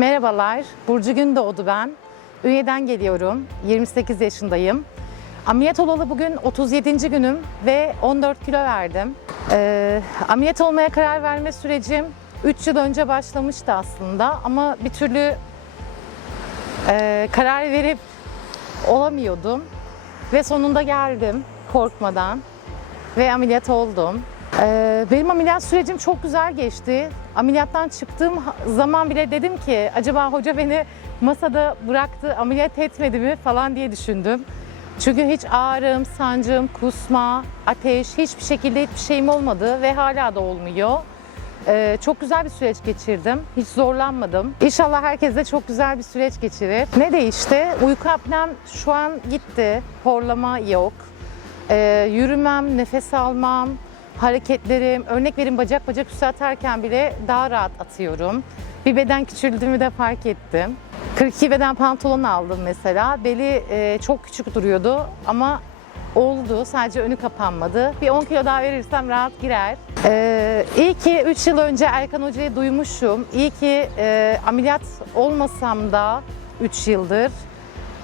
Merhabalar, Burcu Gündoğdu ben. Ünye'den geliyorum, 28 yaşındayım. Ameliyat olalı bugün 37. günüm ve 14 kilo verdim. Ee, ameliyat olmaya karar verme sürecim 3 yıl önce başlamıştı aslında ama bir türlü e, karar verip olamıyordum. Ve sonunda geldim korkmadan ve ameliyat oldum. Ee, benim ameliyat sürecim çok güzel geçti. Ameliyattan çıktığım zaman bile dedim ki acaba hoca beni masada bıraktı, ameliyat etmedi mi falan diye düşündüm. Çünkü hiç ağrım, sancım, kusma, ateş hiçbir şekilde hiçbir şeyim olmadı ve hala da olmuyor. Ee, çok güzel bir süreç geçirdim. Hiç zorlanmadım. İnşallah herkes de çok güzel bir süreç geçirir. Ne değişti? Uyku apnem şu an gitti. Horlama yok. Ee, yürümem, nefes almam, hareketlerim, örnek verin bacak bacak üstü atarken bile daha rahat atıyorum. Bir beden küçüldüğümü de fark ettim. 42 beden pantolon aldım mesela. Beli e, çok küçük duruyordu ama oldu. Sadece önü kapanmadı. Bir 10 kilo daha verirsem rahat girer. Ee, iyi ki 3 yıl önce Erkan Hoca'yı duymuşum. İyi ki e, ameliyat olmasam da 3 yıldır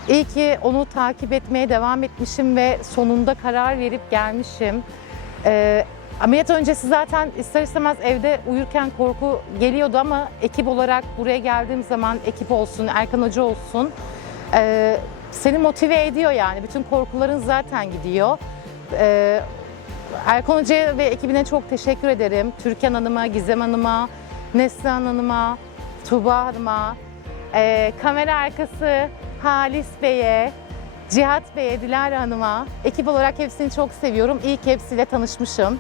İyi ki onu takip etmeye devam etmişim ve sonunda karar verip gelmişim. Ee, ameliyat öncesi zaten ister istemez evde uyurken korku geliyordu ama ekip olarak buraya geldiğim zaman ekip olsun, Erkan Hoca olsun ee, seni motive ediyor yani. Bütün korkuların zaten gidiyor. Ee, Erkan Hoca'ya ve ekibine çok teşekkür ederim. Türkan Hanım'a, Gizem Hanım'a, Neslihan Hanım'a, Tuğba Hanım'a, ee, kamera arkası Halis Bey'e, Cihat Bey'e, Dilara Hanım'a, ekip olarak hepsini çok seviyorum. İyi ki hepsiyle tanışmışım.